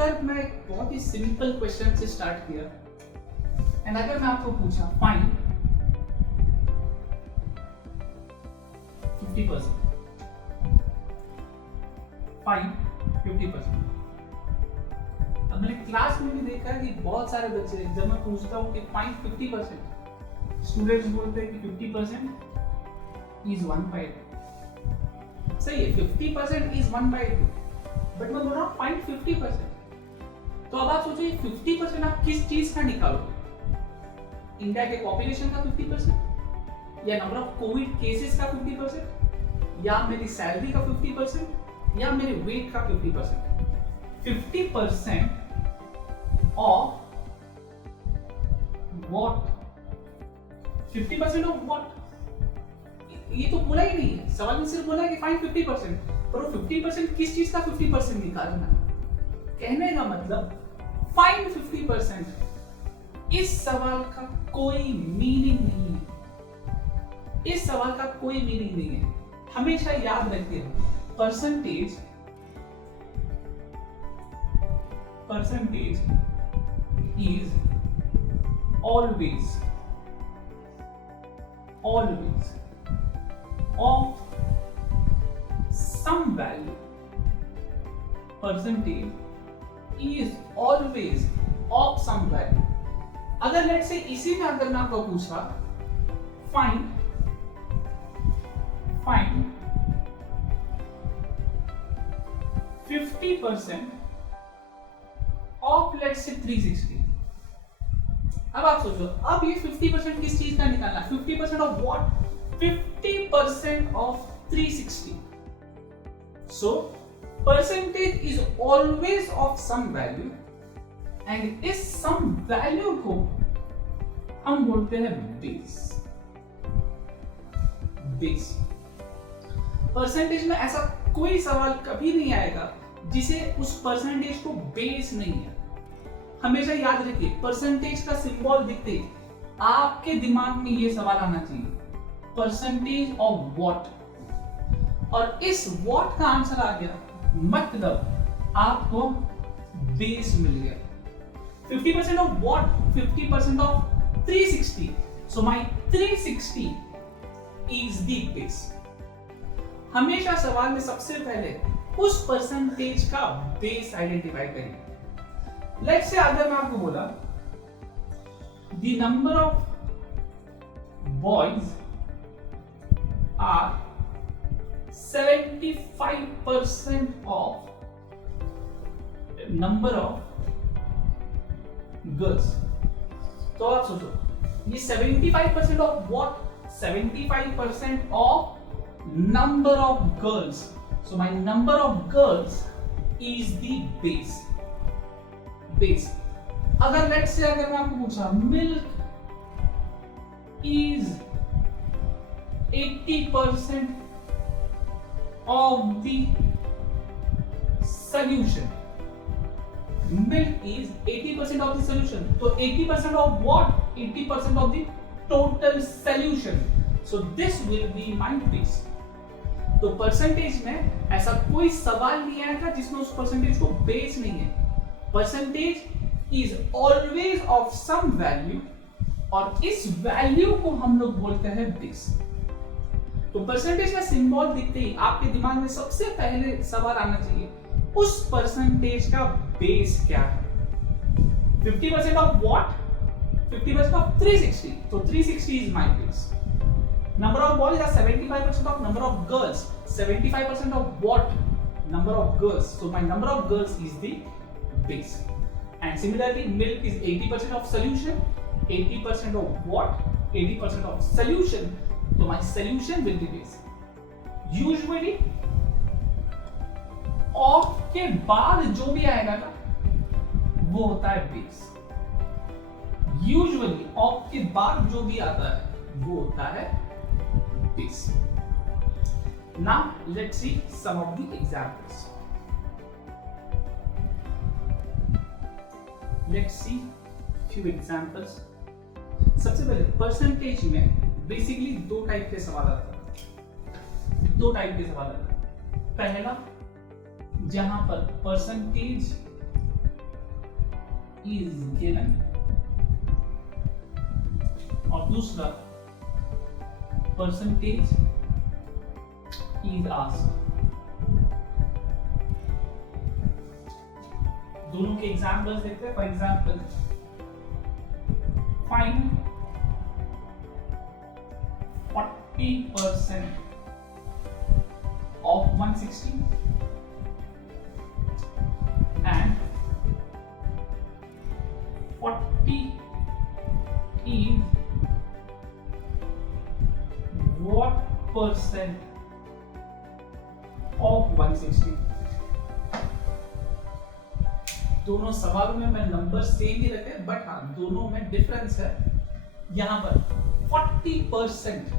अगर मैं एक बहुत ही सिंपल क्वेश्चन से स्टार्ट किया एंड अगर मैं आपको पूछा फाइंड 50%, फाइंड 50%। अब मैंने क्लास में भी देखा है कि बहुत सारे बच्चे, जब मैं पूछता हूँ कि फाइंड 50%, स्टूडेंट्स बोलते हैं कि 50% इज 1/2। सही है, 50% इज 1/2, बट मैं बोल रहा हूँ फाइंड 50%। तो अब आप सोचिए 50% आप किस चीज का निकालोगे? इंडिया के पॉपुलेशन का 50%, या नंबर ऑफ कोविड केसेस का 50%, या मेरी सैलरी का 50%, या मेरे वेट का 50%? 50% ऑफ व्हाट? 50% of what? ये तो बोला ही नहीं है, सवाल में सिर्फ बोला है कि फाइंड 50%, पर वो 50% किस चीज का 50% निकालना? कहने का मतलब फाइंड 50%, इस सवाल का कोई मीनिंग नहीं है। इस सवाल का कोई मीनिंग नहीं है। हमेशा याद रखिए, percentage is always of some value. Percentage is always of some value. अगर लेट्स से इसी में अगर मैं आपको पूछा फाइंड 50% ऑफ लेट्स से 360। अब आप सोचो, अब ये 50% किस चीज का निकालना? 50% of what? 50% of 360। So percentage is always of some value, and इस सम वैल्यू को हम बोलते हैं बेस। परसेंटेज में ऐसा कोई सवाल कभी नहीं आएगा जिसे उस परसेंटेज को बेस नहीं है। हमेशा याद रखिए, परसेंटेज का सिंबल दिखते ही आपके दिमाग में ये सवाल आना चाहिए, परसेंटेज ऑफ व्हाट? और इस व्हाट का आंसर आ गया, मतलब आपको बेस मिल गया। 50% of what? 50% of 360। So my 360 is the base. हमेशा सवाल में सबसे पहले उस परसेंटेज का बेस आइडेंटिफाई करिए। लेट्स से अगर मैं आपको बोला the number of boys are 75% of number of girls, तो आप सोचो ये 75% of what? 75% of number of girls. So my number of girls is the base. अगर लेट्स से अगर मैं आपको पूछा milk is 80% of the solution. Milk is 80% of the solution. So 80% of what? 80% of the total solution. So this will be my base. तो percentage में ऐसा कोई सवाल नहीं आएगा जिसमें उस परसेंटेज को बेस नहीं है। Percentage is always of some value, और इस वैल्यू को हम लोग बोलते हैं बेस। तो परसेंटेज का सिंबल दिखते ही आपके दिमाग में सबसे पहले सवाल आना चाहिए, उस परसेंटेज का बेस क्या है? 50% ऑफ व्हाट? 50% ऑफ 360। तो 360 is my base. Number of boys are 75% of number of girls. 75% of what? Number of girls. So my number of girls is the base. And similarly, milk is 80% of solution. 80% of what? 80% of solution. So my solution will be base. Usually, of के बाद जो भी आएगा ना, वो होता है base. Usually, of के बाद जो भी आता है, वो होता है base. Now let's see some of the examples. Let's see few examples. सबसे पहले परसेंटेज में बेसिकली दो टाइप के सवाल आते हैं। पहला, जहां पर परसेंटेज is given और दूसरा percentage is asked. दोनों के एग्जाम्पल्स देखते हैं. For example find 40% of 160 and 40 is what percent of 160. दोनों सवालों में मैं नंबर सेम ही रखे, बट हाँ दोनों में डिफरेंस है. यहाँ पर 40%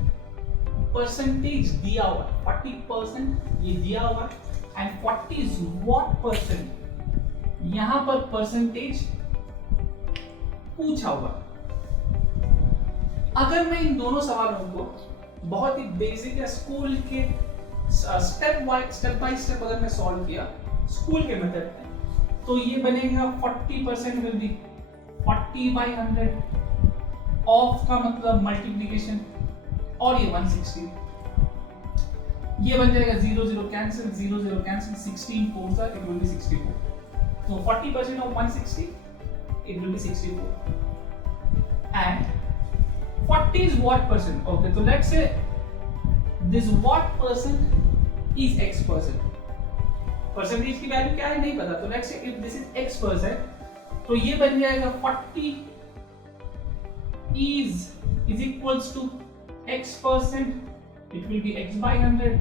परसेंटेज दिया हुआ, 40% ये दिया हुआ एंड 40 इज व्हाट परसेंट, यहाँ पर परसेंटेज पूछा हुआ. अगर मैं इन दोनों सवालों को बहुत ही बेसिक या स्कूल के स्टेप बाय स्टेप अगर मैं सॉल्व किया स्कूल के मेथड में, तो ये बनेगा 40% विल बी 40/100 ऑफ का मतलब मल्टीप्लिकेशन और ये 160, ये बन जाएगा 0 0 cancel 0 0 cancel 16 4 it will be 64. तो 40% of 160 it will be 64 and 40 is what percent. Okay, so let's say this what percent is x percent. Percentage की वैल्यू क्या है नहीं पता, तो let's say if this is x percent, तो ये बन जाएगा 40 is equals to x percent, it will be x by 100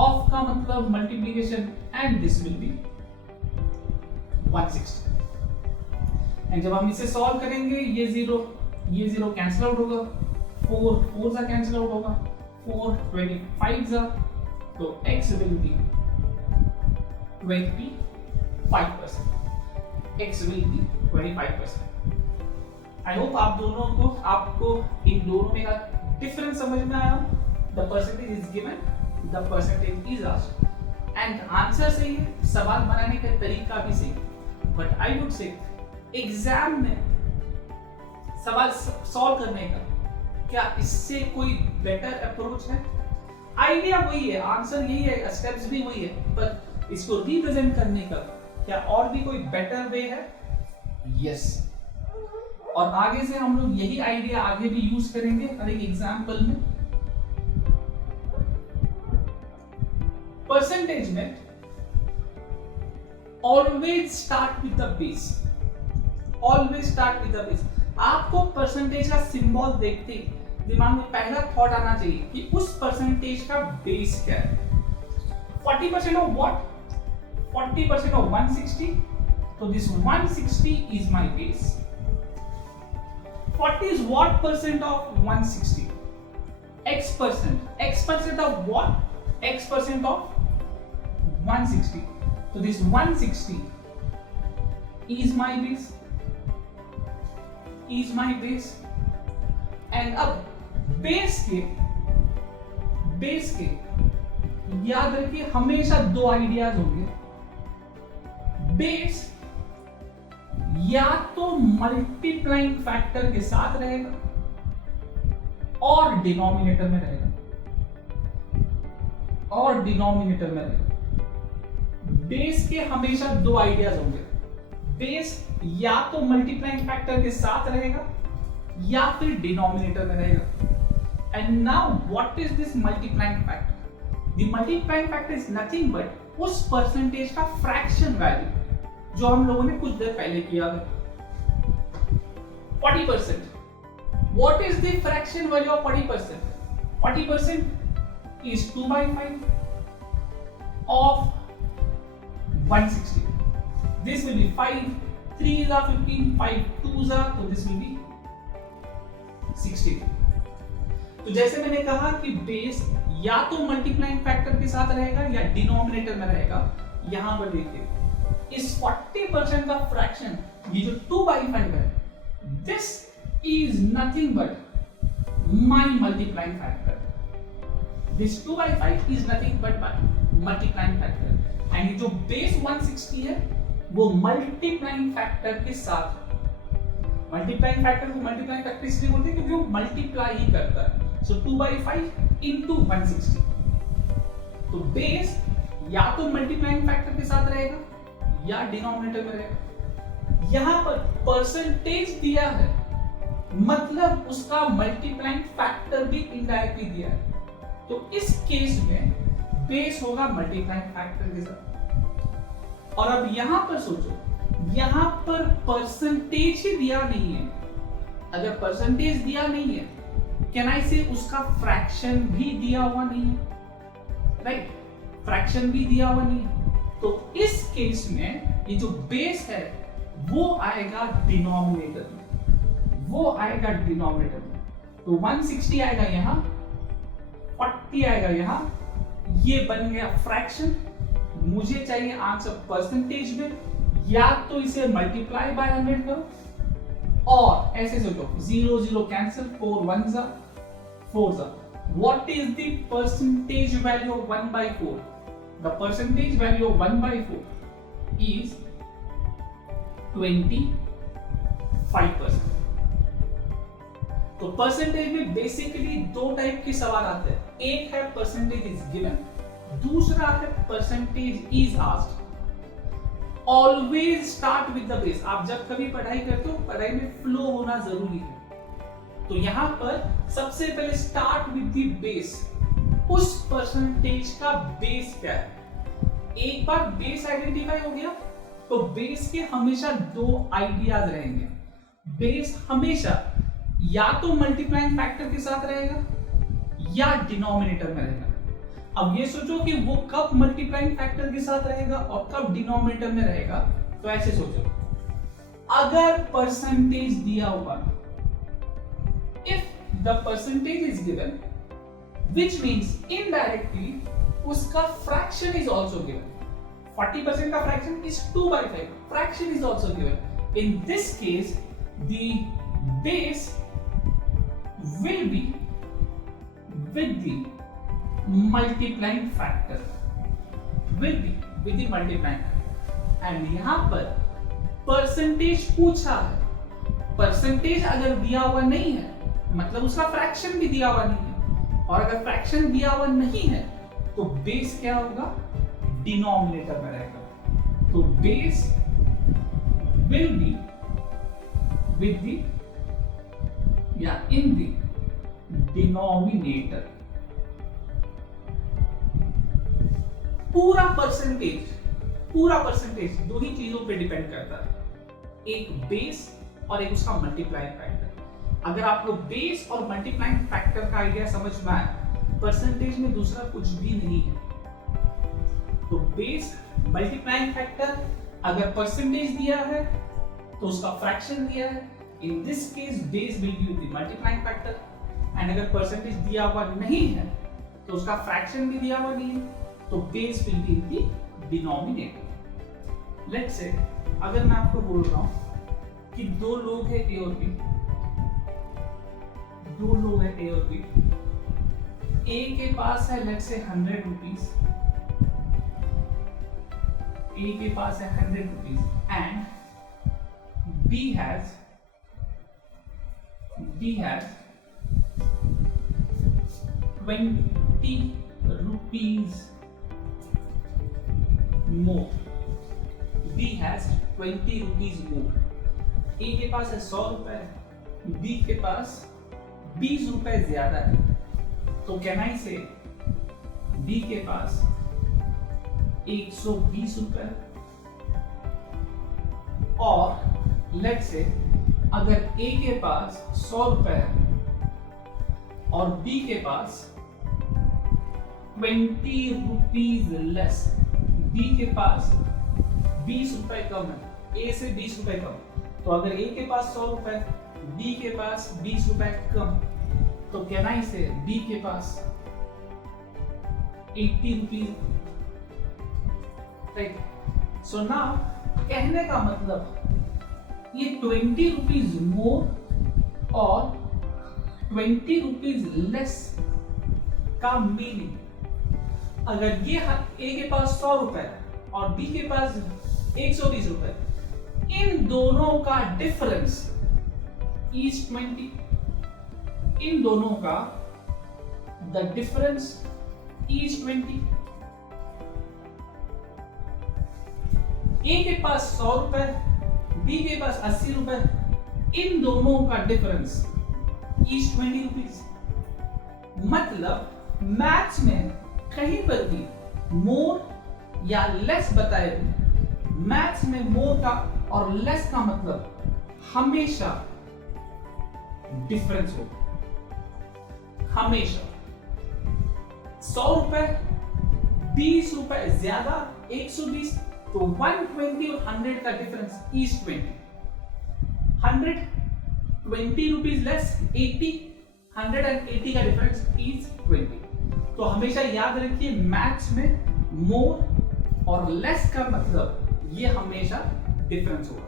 of का मतलब multiplication and this will be 160. And जब हम इसे सॉल्व करेंगे ये जीरो कैंसिल आउट होगा, 4 सा कैंसिल आउट होगा, 4 25 सा, तो x will be 25%. X will be 25%. I hope आपको इन दोनों में का डिफरेंस समझ में आया. The percentage is given, the percentage is asked, and answer सही है, सवाल बनाने का तरीका भी सही. But I would say exam में सवाल सॉल्व करने का क्या इससे कोई बेटर अप्रोच है? आइडिया वही है, आंसर यही है, स्टेप्स भी वही है, पर इसको रिप्रेजेंट करने का क्या और भी कोई बेटर वे है? यस. और आगे से हम लोग यही आइडिया आगे भी यूज करेंगे हर एक एग्जांपल में. परसेंटेज में always start with the base, always start with the base. आपको परसेंटेज का सिंबल देखते ही दिमाग में पहला थॉट आना चाहिए कि उस परसेंटेज का बेस क्या है. 40% of what? 40% of 160. So this 160 is my base. 40 is what percent of 160? X percent. X percent of what? X percent of 160. So this 160 is my base. Is my base. And अब base के याद रखिए हमेशा दो ideas होंगे. Base या तो multiplying factor के साथ रहेगा और डिनोमिनेटर में रहेगा, बेस के हमेशा दो आइडियाज होंगे. बेस या तो मल्टीप्लाइंग फैक्टर के साथ रहेगा या फिर डिनोमिनेटर में रहेगा. And now what is this multiplying factor? The multiplying factor is nothing but उस परसेंटेज का फ्रैक्शन वैल्यू जो हम लोगों ने कुछ देर पहले किया है. 40%. What is the fraction value of 40%? 40% is 2/5 of 160. This will be 5 3s are 15, 5 2s are, so this will be 60. तो जैसे मैंने कहा कि बेस या तो मल्टीप्लाइंग फैक्टर के साथ रहेगा या डिनोमिनेटर में रहेगा. यहां पर देखिए इस 40% का फ्रैक्शन ये जो 2/5 है, this is nothing but my multiplying factor. This 2/5 is nothing but my multiplying factor. And ये जो बेस 160 है वो मल्टीप्लाइंग फैक्टर के साथ मल्टीप्लाइंग फैक्टर को मल्टीप्लाइंग फैक्टर इसलिए बोलते हैं क्योंकि वो मल्टीप्लाई ही करता है। सो 2/5 इंटू 160। तो बेस या तो मल्टीप्लाइंग फैक्टर के साथ रहेगा या डिनोमिनेटर में रहेगा। यहां पर परसेंटेज दिया है, मतलब उसका मल्टीप्लाइंग फैक्टर भी इनडायरेक्टली दिया है। तो इस केस में बेस होगा मल्टीप्लाइंग फैक्टर के साथ। और अब यहां पर सोचो, यहां पर परसेंटेज ही दिया नहीं है। अगर परसेंटेज दिया नहीं है, कैन आई से उसका फ्रैक्शन भी दिया हुआ नहीं है, राइट? फ्रैक्शन भी दिया हुआ नहीं है। तो इस केस में ये जो बेस है वो आएगा डिनोमिनेटर में, वो आएगा डिनोमिनेटर में। तो 160 आएगा यहां, 40 आएगा यहां, ये बन गया फ्रैक्शन। मुझे चाहिए आंसर परसेंटेज में, या तो इसे मल्टीप्लाई बाय 100 करो और ऐसे सोचो 0 0 कैंसिल, 4 1 जा 4 जा। What is the percentage value of 1/4? The percentage value of 1/4 is 25%. तो परसेंटेज में बेसिकली दो टाइप के सवाल आते हैं। एक है परसेंटेज इज गिवन, दूसरा है percentage is asked. Always start with the base. आप जब कभी पढ़ाई करते हो, पढ़ाई में फ्लो होना जरूरी है। तो यहां पर सबसे पहले स्टार्ट विद द बेस। उस परसेंटेज का बेस क्या है? एक बार बेस आइडेंटिफाई हो गया तो बेस के हमेशा दो आइडियाज रहेंगे। बेस हमेशा या तो मल्टीप्लाइंग फैक्टर के साथ रहेगा या डिनोमिनेटर में रहेगा। अब ये सोचो कि वो कब मल्टीप्लाइंग फैक्टर के साथ रहेगा और कब डिनोमिनेटर में रहेगा। तो ऐसे सोचो, अगर परसेंटेज दिया हुआ, if the percentage is given, which means indirectly उसका fraction is also given. 40% का fraction is 2/5. Fraction is also given. In this case, the base will be with the multiplying factor. Will be with the multiplying factor. And यहाँ पर percentage पूछा है। percentage अगर दिया हुआ नहीं है, मतलब उसका fraction भी दिया हुआ नहीं है। और अगर फ्रैक्शन दिया हुआ नहीं है तो बेस क्या होगा? डिनोमिनेटर में रहेगा। तो base will be with the या इन द डिनोमिनेटर। पूरा परसेंटेज दो ही चीजों पे डिपेंड करता है, एक बेस और एक उसका मल्टीप्लाइंग फैक्टर। अगर आपको बेस और मल्टीप्लाइंग फैक्टर का आइडिया समझ में आया, परसेंटेज में दूसरा कुछ भी नहीं है। तो बेस, मल्टीप्लाइंग फैक्टर, अगर परसेंटेज दिया है तो उसका फ्रैक्शन दिया है। In this case base will be with the multiplying factor. And अगर परसेंटेज दिया हुआ नहीं है तो उसका फ्रैक्शन भी दिया हुआ नहीं है, तो base will be in the denominator. Let's say अगर मैं आपको बोल रहा हूं कि दो लोग हैं ए और बी, दो लोग हैं ए और बी। ए के पास है लेट्स से 100 रुपीज, ए के पास है 100 rupees and B has 20 rupees more. B has 20 rupees more. A के पास है 100 रुपए, B के पास 20 रुपए ज्यादा है। तो कैन आई से B के पास 120 रुपए, और लेट्स से अगर A के पास 100 रुपए है और B के पास 20 रुपीज लेस, B के पास 20 रुपए कम है, A से 20 रुपए कम। तो अगर A के पास 100 रुपए, B के पास 20 रुपए कम, तो कैन आई से B के पास 80 रुपीज, राइट? सो नाउ कहने का मतलब ये 20 रुपीज मोर और 20 रुपीज लेस का मीनिंग, अगर ये ए के पास 100 रुपए और बी के पास 120 रुपए, इन दोनों का डिफरेंस इज 20. इन दोनों का द डिफरेंस इज 20. ए के पास 100 रुपए, बी के पास 80 रुपए. इन दोनों का डिफरेंस इज 20 रुपीज. मतलब मैथ्स में कहीं पर भी मोर या लेस बताए, मैथ्स में मोर का और लेस का मतलब हमेशा डिफरेंस होगा. हमेशा 100 रुपए 20 रुपए ज्यादा 120, तो 120 और 100 का डिफरेंस इज 20. 120 रुपीज लेस 80, 180 का डिफरेंस इज 20. तो हमेशा याद रखिए मैथ्स में मोर और लेस का मतलब ये हमेशा डिफरेंस होगा.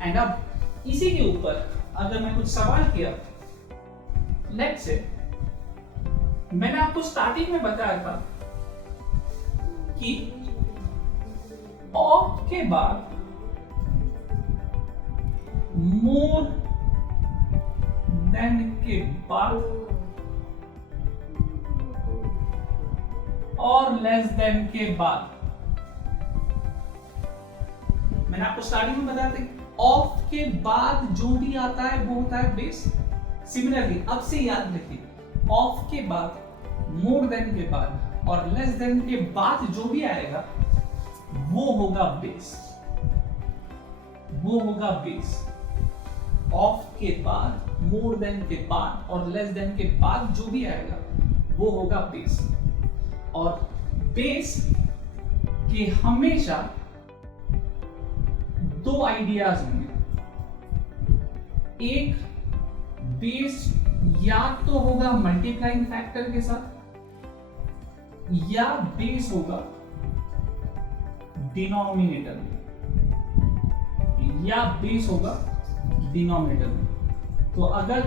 एंड अब इसी के ऊपर अगर मैं कुछ सवाल किया, लेट्स से मैंने आपको स्टार्टिंग में बताया था कि ऑफ के बाद मोर देन के बाद और लेस देन के बाद, मैंने आपको स्टार्टिंग में बताया था ऑफ के बाद जो भी आता है वो होता है बेस. सिमिलरली अब से याद रखिए ऑफ के बाद मोर देन के बाद और लेस देन के बाद जो भी आएगा वो होगा बेस. वो होगा बेस. ऑफ के बाद मोर देन के बाद और लेस देन के बाद जो भी आएगा वो होगा बेस. और बेस के हमेशा दो आइडियाज होंगे. एक बेस या तो होगा मल्टीप्लाइंग फैक्टर के साथ या बेस होगा डिनोमिनेटर में, या बेस होगा डिनोमिनेटर में. तो अगर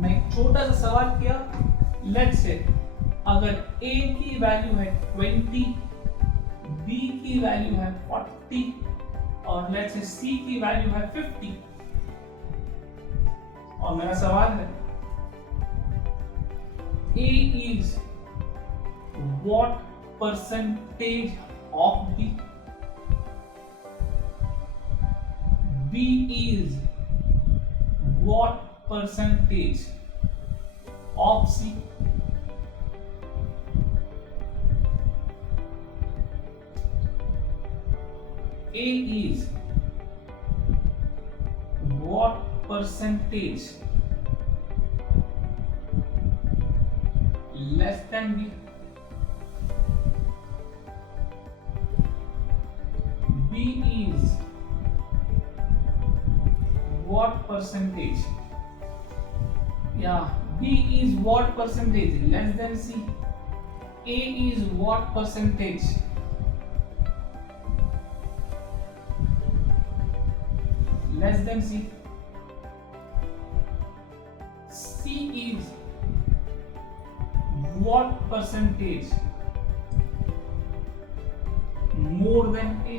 मैं एक छोटा सा सवाल किया, लेट्स से अगर a की वैल्यू है 20, b की वैल्यू है 40 और लेट्स से c की वैल्यू है 50, और मेरा सवाल है a is what percentage of b, b is what percentage of c, a is what percentage less than b, b is what percentage, yeah, b is what percentage less than c, a is what percentage less than c, c is what percentage more than a,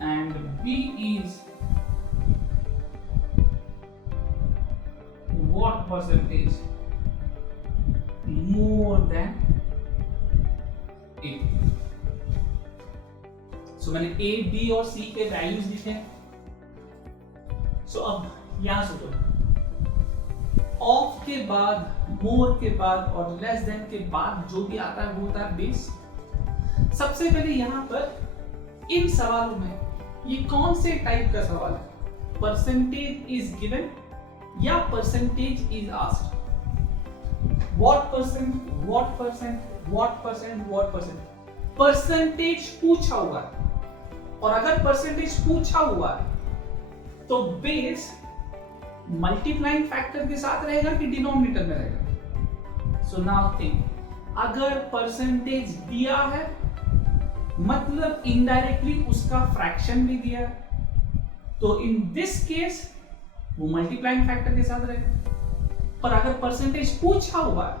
and b is what percentage more than a. सो मैंने a, b और c के values लिखे. सो अब यहां सोचो, of के बाद मोर के बाद और लेस देन के बाद जो भी आता है वो होता है बेस. सबसे पहले यहां पर इन सवालों में ये कौन से टाइप का सवाल है? परसेंटेज इज गिवन या percentage is asked? What percent, what percent, what percent, what percent. Percentage पूछा हुआ है, और अगर परसेंटेज पूछा हुआ है तो बेस मल्टीप्लाइंग फैक्टर के साथ रहेगा कि डिनोमिनेटर में रहेगा? सो नाउ थिंक, अगर परसेंटेज दिया है मतलब इनडायरेक्टली उसका फ्रैक्शन भी दिया है, तो इन दिस केस वो मल्टीप्लाइंग फैक्टर के साथ रहेगा. पर अगर परसेंटेज पूछा हुआ है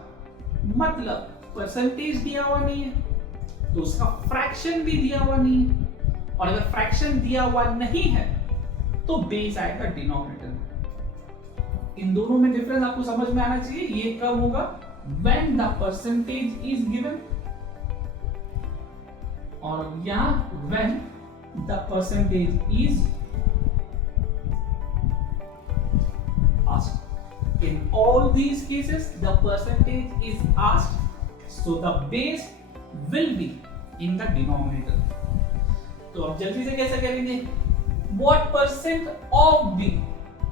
मतलब परसेंटेज दिया हुआ नहीं है तो उसका फ्रैक्शन भी दिया हुआ नहीं है, और अगर फ्रैक्शन दिया हुआ नहीं है तो बेस आएगा डिनोमिनेटर में। इन दोनों में डिफरेंस आपको समझ में आना चाहिए। ये कब होगा? When the percentage is given, और यहां when the percentage is asked. In all these cases, the percentage is asked, so the base will be in the denominator. तो अब जल्दी से कैसे करेंगे? What percent of B?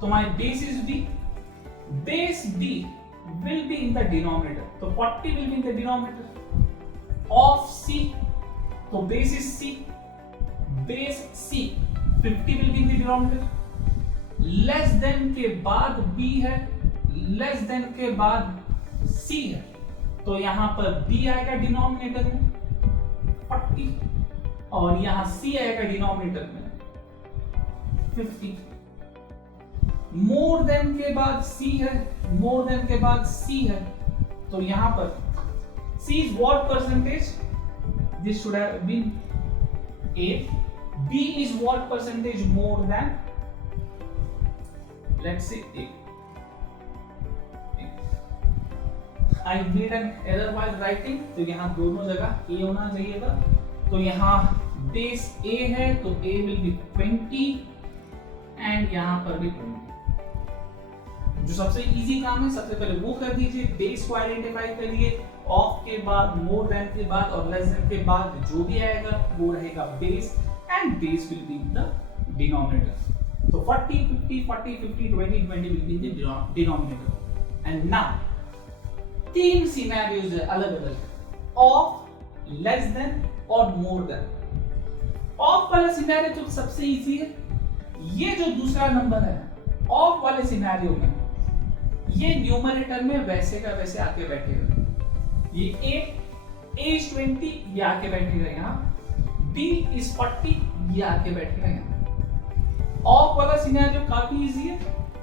तो my base is B. Base B will be in the denominator. तो 40 will be in the denominator. Of C, तो base is C. Base C 50 will be in the denominator. Less than के बाद B है, less than के बाद C है, तो यहां पर B आएगा डिनोमिनेटर में 40 और यहां C आएगा डिनोमिनेटर में 50। मोर देन के बाद C है, मोर देन के बाद C है, तो यहां पर C is what percentage? This should have been 8. B is what percentage more than? Let's say 8. I made an error while writing, तो यहाँ दोनों जगह A होना चाहिए था। तो यहाँ बेस A है तो A will be 20 and यहाँ पर भी 20। जो सबसे इजी काम है सबसे पहले वो कर दीजिए, बेस को आइडेंटिफाई करिए, ऑफ के बाद, मोर देन के बाद और लेस देन के बाद जो भी आएगा वो रहेगा base, and base will be the denominator. So 40, 50, 40, 50, 20, 20 will be the denominator. And now, तीन scenarios है अलग अलग, of, less than और more than. Of वाला scenario तो सबसे easy है। ये जो दूसरा नंबर है, of वाले scenario में, ये न्यूमरेटर में वैसे का वैसे आके बैठेगा। ये A is 20, ये आके बैठेगा यहाँ। B is 40, ये आके बैठेगा यहाँ। ऑफ वाला सिनेरियो काफी इजी है।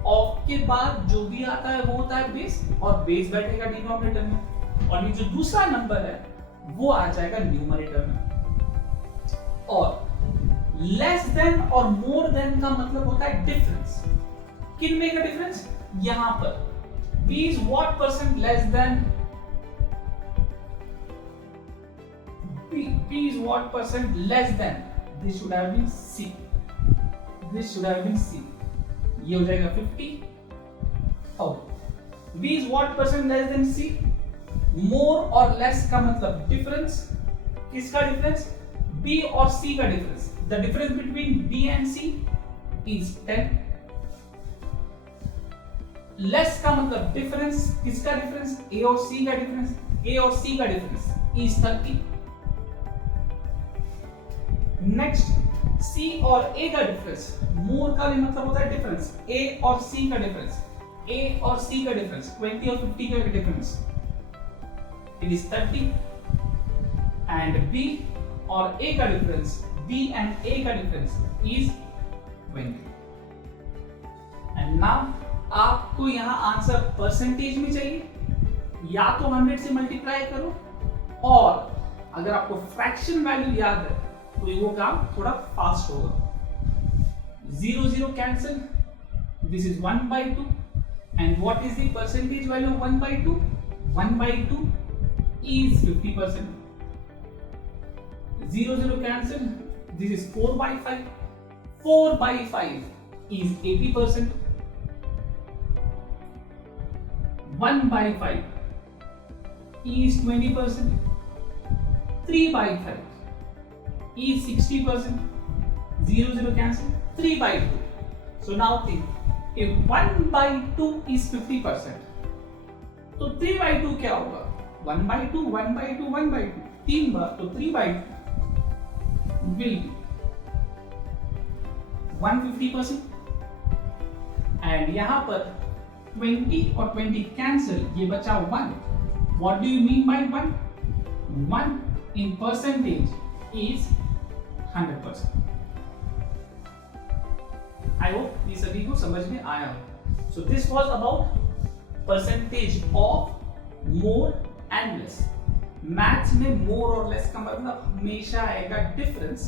ऑफ के बाद जो भी आता है वो होता है बेस, और बेस बैठेगा डिनोमिनेटर में, और ये जो दूसरा नंबर है वो आ जाएगा न्यूमरेटर में। और लेस देन और मोर देन का मतलब होता है डिफरेंस। किन में का डिफरेंस? यहां पर B is what percent less than B is what percent less than, this should have been C. This should have been C. ये हो जाएगा 50 और B is what percent less than C? More और less का मतलब difference. किसका difference? B और C का difference. The difference between B and C is 10. Less का मतलब डिफरेंस। किसका डिफरेंस? A और C का डिफरेंस। A और C का डिफरेंस is 30. नेक्स्ट C और A का डिफरेंस, मोर का भी मतलब होता है डिफरेंस। A और C का डिफरेंस, A और C का डिफरेंस 20 और 50 का difference, it is 30। And B और A का डिफरेंस, B एंड A का डिफरेंस इज 20। एंड नाउ आपको यहाँ आंसर परसेंटेज में चाहिए, या तो 100 से मल्टीप्लाई करो, और अगर आपको फ्रैक्शन वैल्यू याद है तो वो काम थोड़ा फास्ट होगा। 0 0 cancel, this is 1/2, and what is the percentage value of 1/2? 1/2 is 50%। 0 0 cancel, this is 4/5, 4/5 is 80%। 1/5 is 20%, 3/5 is 60%, 0 0 cancel, 3/2. So now think, if 1/2 is 50%, तो 3/2 क्या होगा? 1/2, 1/2, 1/2, 3 बार, तो 3/2 will be 150%। एंड यहां पर 20 और 20 कैंसिल, ये बचा 1। What do you mean by 1? 1 in percentage is 100%. I hope ये सभी को समझ में आया हो। So this was about percentage of more and less. Maths में more और less का मतलब हमेशा आएगा difference.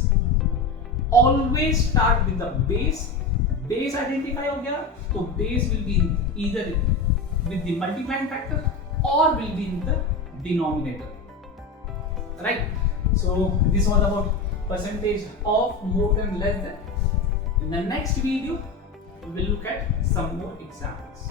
Always start with the base. Base identify हो गया तो base will be either with the multiplying factor or will be in the denominator, right? So this was about percentage of, more than, less than. In the next video we will look at some more examples.